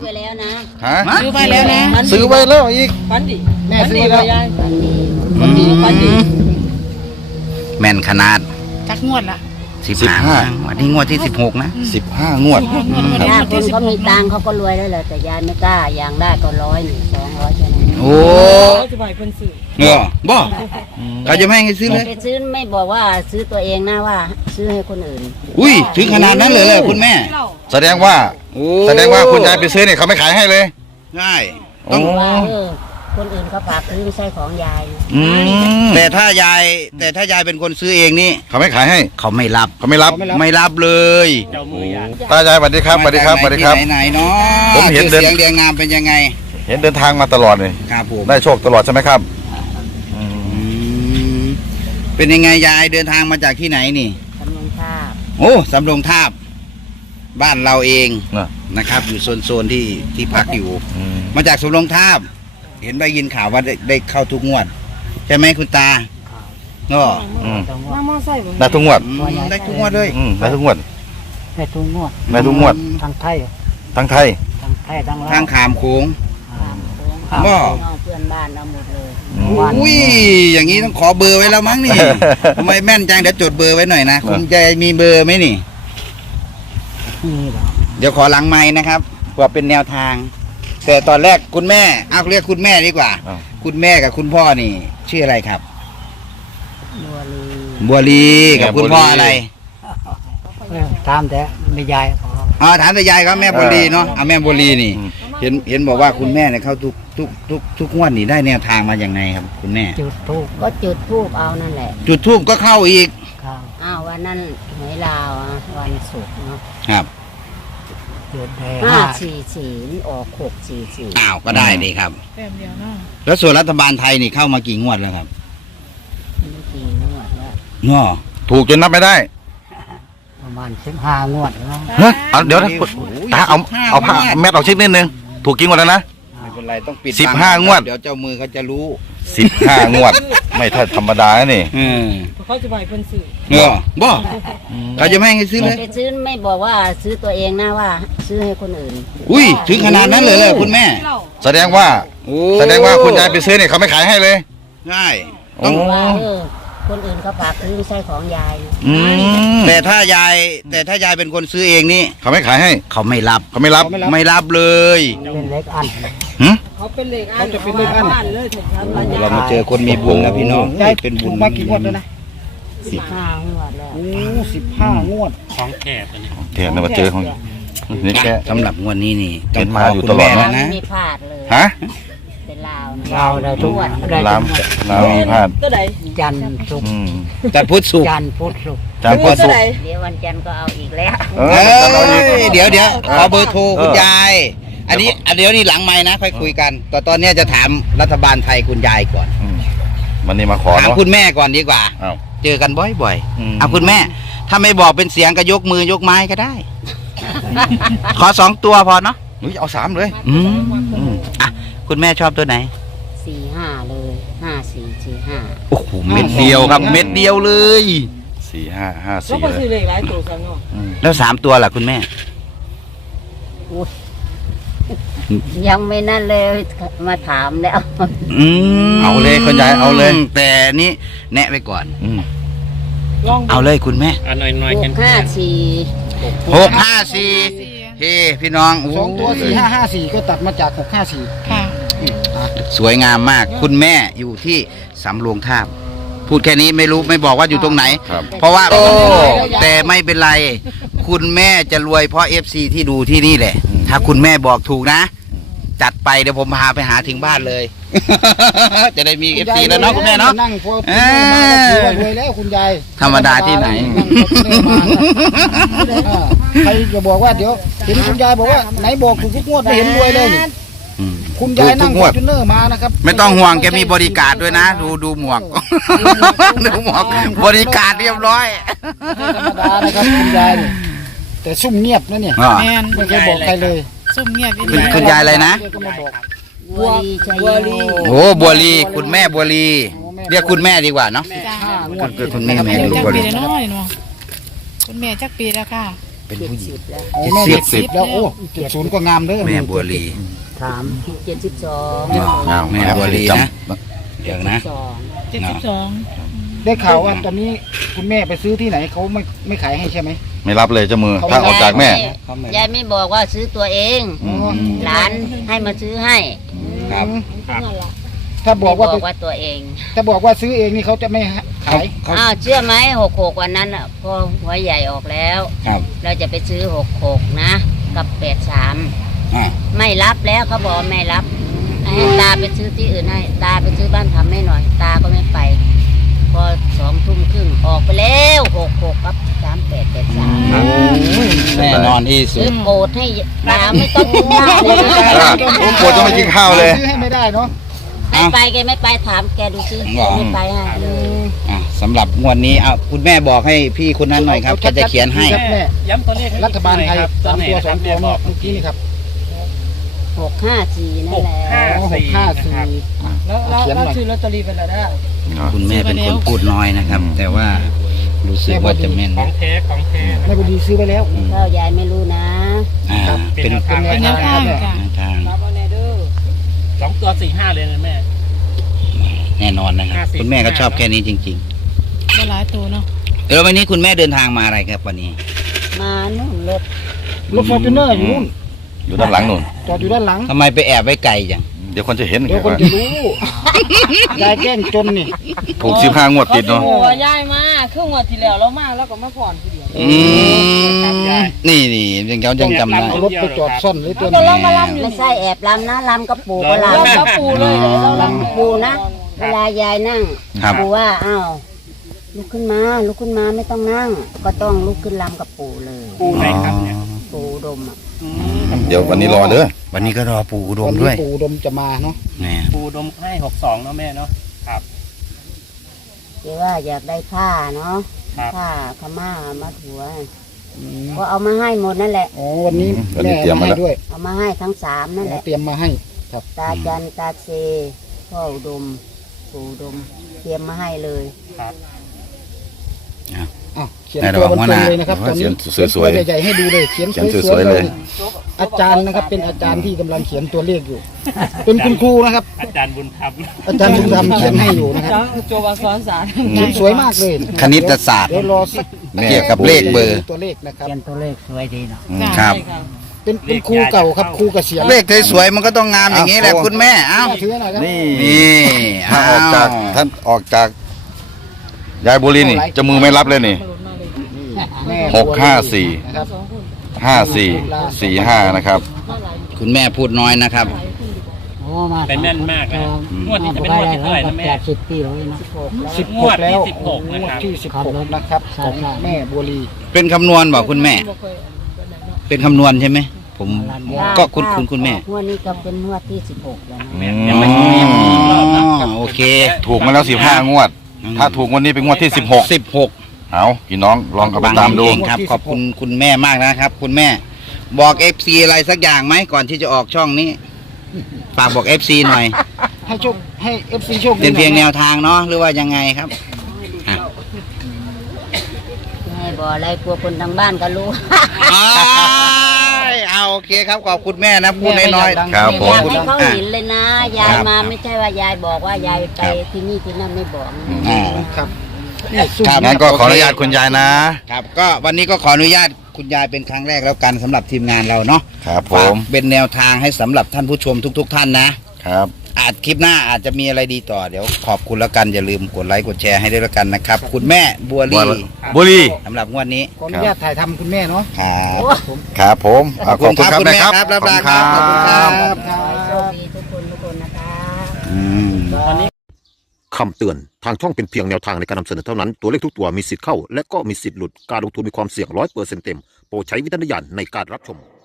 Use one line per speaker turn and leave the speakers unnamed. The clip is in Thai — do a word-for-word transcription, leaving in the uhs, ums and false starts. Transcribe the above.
ไปแล้วนะ
ฮะ
ซื้อไปแล้วนะ
ซื้อไว้แล้วอีก
ฟันดิ
แม่ซื้อแล้ว
ฝันดี
ฟันดิ
แม่นขนาด
จักงวดละ
สิบห้าวันนี้งวดที่สิบหกนะ
สิบห้างวด
งวดงวด
ญา
ที่
ติคน
สิบ
เขา
ห
มี
ก
ตังค์เขาก็รวยแล้วแหละแต่ยายไม่กล้าอย่างได้ก็ร้อยหนึ่งสองร้อยแค่นั้น
โอ้
จะไปเพิ่นซื้อ
บ่บ่เขาจะไม่ให้ซื้อเลย
ไปซื้อไม่บอกว่าซื้อตัวเองนะว่า ซื้อให้คนอื่น
อุ้ยถึงขนาดนั้นเลยเลยคุณแม่
แสดงว่า
โอ้
แสดงว่าคุณยายไปซื้อเนี่ยเขาไม่ขายให้เลย
ง่าย
โอ้
ว่าเออคนอื่นเขาฝากซื้อไม่ใช่ของยาย
อืม
แต่ถ้ายายแต่ถ้ายายเป็นคนซื้อเองนี่
เขาไม่ขายให้
เขาไม่รับ
เขาไม่รับ
ไม่รับเลย
ตายายสวัสดีครับสวัสดีครับสวัสดีครับ
ที่ไหนๆเนาะ
ผมเห็นเดิน
ชื่อเสียงเรียงงามเป็นยังไง
เห็นเดินทางมาตลอดเลย
ครับผม
ได้โชคตลอดใช่ไหมครับอืม
อืมเป็นยังไงยายเดินทางมาจากที่ไหนนี่
ทำลงท่า
โอ้สำโรงทาบบ้านเราเอง
น่ะ
นะครับ อยู่โซนๆที่ที่พักอยู่
อืม
มาจากสำโรงทาบ เห็นได้ยินข่าวว่าได้ได้เข้าทุกงวด ใช่ไหมคุณตาก็
อืม
ต้องว่า
น้ำมอไซค์บ่
ได้ทุกงวด
อืมได้ทุกงวดเลย
อืมได้ทุกงวด
แต่ทุกงวด
ได้ทุกงวด
ทางไทย
ทั้งไทย
ทางไทยทางลาว
ทางขามโค้ง
ทาง
บ่
น้องเพื่อนบ้านเอาหมดเลย
อืม
วัน
อุ้ยอย่างนี้ต้องขอเบอร์ไว้แล้วมั้งนี่ ทำไมแม่นจังเดี๋ยวจดเบอร์ไว้หน่อยนะคุณยายมีเบอร์ไหมนี่
นี่เหรอ
เดี๋ยวขอหลังไม้นะครับเพื่อเป็นแนวทาง แต่ตอนแรกคุณแม่เอาเรียกคุณแม่ดีกว่า
อ้าว
คุณแม่กับคุณพ่อนี่ ชื่ออะไรครับ
บัวลี
บัวลีกับคุณพ่ออะไร
ตามแต่ไม่ยายพอ
อ๋อถามแต่ยายครับแม่บัวลีเนาะเอาแม่บัวลีนี่ เห็นเห็นบอกว่าคุณแม่เนี่ยเข้าทุกทุกทุกทุกงวดนี่ได้แนวทางมาอย่างไงครับ คุณแม่
จุดทูบก็จุดทูบเอานั่นแหละ
จุดทูบก็เข้าอีก
ครับอ้าววันนั้นหวยลาวอะวันศุกร์เนาะ
ครับ
จุดห้าสี่สี่นี่ออกหกสี่สี่
อ้าวก็ได้ดีครับ
แต้มเดียวเนาะ
แล้วส่วนรัฐบาลไทยนี่เข้ามากี่งวดแล้วครับ
ไม่กี่งวดแล้ว
งอ
ถูกจนนับไม่ได้
ประมาณสิบห้างวดแล้ว
เฮ้ยเอาเดี๋ยวนะตาเอาเอาผ้าแมทออกเช็คนิดนึงถูกกี่งวดแล้วนะ
ไม่เป็นไรต้องปิด
สิบ
บั
ห้างวด
เดี๋ยวเจ้ามือเขาจะรู้
สิบห้างวด ไม่ถ้าธรรมดานะนี่
อืม
เขาจะไปเพิ่นซื้อ
บ่บ่เขาจะไม่ให้ซื้อเลย
ไปซื้อไม่บอกว่าซื้อตัวเองนะว่า ซื้อให้คนอื่น
อุ้ยถึงขนาดนั้นเลยเลยคุณแม่
แสดงว่า
โอ้
แสดงว่าคุณยายไปซื้อเนี่ยเขาไม่ขายให้เลย
ง่าย
โอ้
ต้อง
ว่าเออคนอื่นเขาฝากซื้อไม่ใช่ของยาย
อืม
แต่ถ้ายายแต่ถ้ายายเป็นคนซื้อเองนี่
เขาไม่ขายให้
เขาไม่รับ
เขาไม่รับ
ไม่รับเลย
เป็นเล็กอัน
หึ
เขาเป็นเลขอันเขาจะเป็นเลขอันบ้านเลยถึงครับบ้านยาย
เรามาเจอคนมีบุญนะพี่น้องเป็นบุญ
มากี่งวดแล้วนะ
สิบห้างวดแล้ว
โอ้สิบห้างวด
เดี๋ยวเรามาเจอของนี่แก
สำหรับงวดนี้นี่
เห็นมาอยู่
ขบ
ต
คุณ
ลอด
แม่
เนอะ
แล้วนะ
ไม่พลาดเลย
ฮะ
เป็นลาวลาวได้ทุกวันได้
ลามลามมีพลาด
ตัวใด
จันทร์ศุกร์
อืม
จัดพุทธสุข
จันทร์พุธศุกร์
จานพ่อ
ตั
สุ
ว
ก
ใด
เดี๋ยววันจันทร์ก็เอาอีกแล้ว
เอ
เอ
อเอาอีก
้ยเดี๋ยวเดี๋ยวขอเบอร์โทร
เออ
คุณยาย อันนี้อันเดี๋ยวนี่หลังไม้นะค่อยคุยกันแต่ตอนเนี้ยจะถามรัฐบาลไทยคุณยายก่อน
อืมวันนี้มาขอ
ถาม
เนาะ
คุณแม่ก่อนดีกว่า
อ้าว
เจอกันบ่อย
อืม
ๆเอาคุณแม่ ถ้าไม่บอกเป็นเสียงก็ยกมือยกไม้ก็ได้ ขอสองตัวพอเนาะ
หนูจะเอาสามเลย
อืมอืมอ่ะคุณแม่ชอบตัวไหน
สี่ห้าเลยห้าสี่สี่ห้า
โอ้โหเม็ดเดียวครับ เม็ดเดียวเลย
สี่ห้าห้า
แล้ว
สี่
ก็
เล
ซื้อย เลขหลายตัวกันเนาะ
อืม
แล้วสามตัวล่ะคุณแม่
ยังไม่นั่นเลยมาถามแล้ว
อืม
เอาเลยคุณยายเอาเลย
แต่นี่แนะไปก่อน
อืม
ลอง
เอาเลยคุณแม่
อ่ะหน่อยหน่อย
ห
ๆกัน
กห้าสี่
หกห้าสี่เฮ้พี่น้องโ
สองตัวสี่ห้าห้าสี่ก็ตัดมาจากหกห้าสี่
ค่ะ
สวยงามมาก คุณแม่อยู่ที่สำโรงทาบพูดแค่นี้ไม่รู้ไม่บอกว่าอยู่ตรงไหน
ครับ
เพราะว่าโอ้แต่ไม่เป็นไร คุณแม่จะรวยเพราะเอฟซีที่ดูที่นี่แหละ ถ้าคุณแม่บอกถูกนะ จัดไปเดี๋ยวผมพาไปหาถึงบ้านเลย จะได้มีเอฟซีแล้วเนาะคุณแม่เนาะ
นั่งพอ
เอ
มาก็ถือ
อ
ว่ารวยแล้วคุณยาย
ธรรมดาที่ไหน
นั่งรถเดินมานะอ่าใครจะบอกว่าเดี๋ยวเห็นคุณยายบอกว่าไหนบอกถูกทุกงวดไม่เห็นรวยเลยนี่
อืม
คุณยายนั่ง
ถูกทุกง
ฟ
ว
อ
ด
ร์จูเนอร์มานะครับ
ไม่ต้องห่วงแกมีบริการด้วยนะ ดูดูหมวก ดูหมวกบริการเรียบร้อย
ไม่ธรรมดานะครับคุณยายนี่แต่ซุ่มเงียบนะเนี่ย
อ่า
แมน
ไม่เคยบอกใครเลย
ซุ่มเงียบอี
คุณ
หลี
คุณยายอะไรนะ
แกก็มาบอก
บัวลีชัย
บัวลี
โย
โอ้บัวลีคุณแม่บัวลีเรียกคุณแม่ดีกว่าเนาะ
จ้า
ห้างวด
คุณแม่แม่
อายุ
ดู
จัก
บัว
ปี
ลี
แล้วเนาะนี่เนาะคุณแม่จักปีแล้วค่ะ
เป็น
เจ็ด
ผู้หญิ
สิ
ง
บแล้ว
โอ้แม่เจ็ดสิบแล้วโอ้เจ็ดศูนย์ก็งามเด้อ
แม่บัวลี
ถามเจ็ดสิบสอง
อ้าว
แม่บัวลี
จ
นะเดี๋ยวนะ
สอง
เจ็ดสิบสอง
ได้ข่าวว่าตอนนี้คุณแม่ไปซื้อที่ไหนเขาไม่ไม่ขายให้ใช่ไหม
ำไม่รับเลยเจ้ามือถ้าออกจากแม่
ยายไม่บอกว่าซื้อตัวเอง
อืม
หลานให้มาซื้อให้
ครับ
ถ้าบอกว่า
ไม่
ไป
บอกว่าตัวเอง
ถ้าบอกว่าซื้อเองนี่เขาจะไม่ขาย
เขา
อ้าวเชื่อไหมหกหกวันนั้นอ่ะพอหัวใหญ่ออกแล้ว
ครับ
เราจะไปซื้อหกหกนะกับแปดสาม
อ่า
ไม่รับแล้วเขาบอกไม่รับให้ตาไปซื้อที่อื่นให้ตาไปซื้อบ้านทำให้หน่อย ตาก็ไม่ไป พอสองทุ่มครึ่งออกไปแล้วหกหกกับสามแปดแปดสาม
แน่นอนที่สุ
ซื้อ
ด
โกรธให้ตาไม่ต้องกินข้าวเลยนะ
อ่ะผมปวดจะไม่กินข้าวเลย
ซื้อให้ไม่ได้เนาะ
ไม่ไปแกไม่ไปถามแกดูซิแกไม่ไปให้
อ่ะสำหรับงวดนี้เอาคุณแม่บอกให้พี่คนนั้นหน่อยครับแกจะเขียนให้
ครับแม่
ย้ำตัวเลขให้
รัฐบาลไทย
ครับ
สามตัวสองตัว
บ
เมื่
อ
อก เมื่อกี้นี่ครับ
หกห้าสี่นั่
ห
น
ก
แหละ
ห้า
หก
สี่
ห้า
นะ
สี่
ครับ
แล้วแล้ว
เขียนห
แล้ว
น่อย
ซื้อลอตเตอรี่ไปแล้วได้
คุณแม่เป็นคนพูดน้อยนะครับ แต่ว่ารู้สึกว่าจะแม่น
ของแท้ของแท้
แม่บุรีซื้อไปแล้ว
ข้าวยายไม่รู้นะ
อ่าเป็น
เป็นแนวทาง
เป็นแนวทาง
ครับ
จ้ะ
แนวทาง
รับเอาแน่เด้อ
สองตัวสี่ห้าเลยนะแม่
แน่นอนนะครับ
ห้าสิบ
คุณแม่ก็ชอบแค่นี้จริง
ได้หลายตัวเนาะ
ๆแล้ววันนี้คุณแม่เดินทางมาอะไรครับวันนี้
มานู่นรถ
รถฟอร์จูเนอร์อยู่นู่น
อยู่ด้านหลังนู่น
จอดอยู่ด้านหลัง
ทำไมไปแอบไว้ไกลจัง
เดี๋ยวคนจะเห็น
เดี๋ยวคนจะรู้ยายแกล้งจนนี่
ถูกสิบห้างวดติดเนาะ
โอ้ยายมาครึ่งวันที่แล้วเรามาแล้วก็มาผ่อนทีเดียว
อืมนี่นี่ยังเขายังจำได้
เอารถไปจอดซ่อนหรือตัว
ก็
นี้
เรามาลำอยู่
ไม่ใช่แอบลำนะลำกระปูก็
เรา
ลำ
ก็ปูเลยเดี๋ยวเราลำ
ปูนะ เวลายายนั่ง
ครับ
ปูว่าอ้าวลุกขึ้นมาลุกขึ้นมาไม่ต้องนั่ง ก็ต้องลุกขึ้นลำกับปูเลย
ปูไหนครับเนี่ย
ปูดมอ่ะ
อืม
เดี๋ยววันนี้รอเด้อ
วันนี้ก็รอปู่อุด
วั
ม
น
ด้
นี้
วย
ปู่อุดมจะมาเนาะ
แหม่
ปูดมให้หกสองเนาะแม่เนาะครับ
คือว่าอยากได้ผ้าเนาะ
ครับ
ผ้าขม่ามาถัวก็เอามาให้หมดนั่นแหละ
อ๋อวันนี้
วันนี้
แม่
เตรียม
มา
มา
ให้
แล้ว
ด้วย
เอามาให้ทั้งสามนั่นแหละ
เตรียมมาให้ครับ
ตาจันตาเซพ่ออุดมปู่อุดม เตรียมมาให้เลย
ครับ
อ้าวเขียนตัวบนตัวเลยนะครับตอนนี้
เขียนสวยๆ
ตัวใหญ่ๆให้ดูเลยเขียน
เขียน
ส
ส
ว
วย ย
ๆ
ๆ
เล
เลย ย
อาจารย์นะครับ เป็นอาจารย์ที่กำลังเขียนตัวเลขอยู่ เป็นคุณครูนะครับ
อาจารย์บุญธรรม
อาจารย์บุญธรรมเขียนให้อยู่นะครับ
โจวาซ้อนสาร
เขียนสวยมากเลย
คณิตศาสตร์
เดี๋ยวรอสัก
เกี่ยวกับเลขเบอร์
ตัวเลขนะครับ
เขียนตัวเลขสวยดีเนาะ
ครับ
เป็นเป็นครูเก่าครับครูเกษียณ
เลขสวยๆมันก็ต้องงามอย่างนี้แหละคุณแม่เอ้า
ถือหน่อยครับ
นี่
นี่
ถ้าออกจาก
เ
ท่านออกจากยายบุรีนี่เจะมือไม่รับเลยนี่
แม่
หกห้าสี่
นะครับ
ห้าสี่สี่ห้านะครับ
คุณแม่พูดน้อยนะครับ
เป็นแม่นมากนะงวดนี้จะเป็นงวดที่เท่าไหร่นะแม่
สิบปีแล้วนะสิบหกแล้ว
สิบ
ง
ห
ว
ก
ดที่
แล้ว
สิบหกนะ
งว
ค
ด
รับ
ที่สิบหกนะครับของแม่บัวลี
เป็นคำนวณบอกคุณแม่ เป็นคำนวณใช่ไหมผมก็คุณคุณคุณแม่
งวดนี้ก็เป็นงวดที่สิบหกแล้วนะ
แม่
อืม
ยังไม่ยังไม่รอบนะ
อ๋อโอเค
ถูกมาแล้วสิบห้างวด ถ้าถูกวันนี้เป็นงวดที่สิบหก
สิบหก
เอาพี่น้องลองเอาไปตามดู
เก่งครับ ขอบคุณคุณแม่มากนะครับ คุณแม่ บอกเอฟซีอะไรสักอย่างไหมก่อนที่จะออกช่องนี้ฝากบอกเอฟซีหน่อย
ให้โชคให้เอฟซีโชคดี
เป็นเพียง
ห
แน
อ
วทางเนาะหรือว่ายังไงครับอ่ะ
ให้บอกอะไรกลัวคนทางบ้านก็รู้
อ้ายเอาโอเคครับขอบคุณแม่นะพูดน้อยๆ
ครับผม
อยากให้เขาเห็นเลยนะ ยาย
ครับ
มาไม่ใช่ว่ายายบอกว่ายายไป
ครับ
ที่นี่ที่นั่นไม่บอกนะ
อ่า
ครับนี่สู้
ครับ
งั้นก็ขออนุญาตคุณยายนะ
ครับก็วันนี้ก็ขออนุญาตคุณยายเป็นครั้งแรกแล้วกันสำหรับทีมงานเราเนาะ
ครับผ
ฝาก
ม
เป็นแนวทางให้สำหรับท่านผู้ชมทุก ๆ ท่านนะครับ อาจคลิปหน้าอาจจะมีอะไรดีต่อเดี๋ยวขอบคุณแล้วกันอย่าลืมกดไลค์กดแชร์ให้ด้วยแล้วกันนะครับ คุณแม่บัวลี
บุรี
สำหรับงวดนี้
ขออนุญาตถ่ายทำคุณแม่เนาะ
ครับ
ครับผมอ่าขอบคุณครับ
คุณ
แม่
แม่
ครับ
ครับ
ขอบคุณ
รับ
ค
ลา
รั
ครับขอบคุณครับ
บ
โชคดีทุกคนทุกคนนะคะ
อืม
คำเตือน ทางช่องเป็นเพียงแนวทางในการนำเสนอเท่านั้น ตัวเลขทุกตัวมีสิทธิ์เข้า และก็มีสิทธิ์หลุด การลงทุนมีความเสี่ยงร้อยเปอร์เซ็นต์เต็ม โปรดใช้วิจารณญาณในการรับชม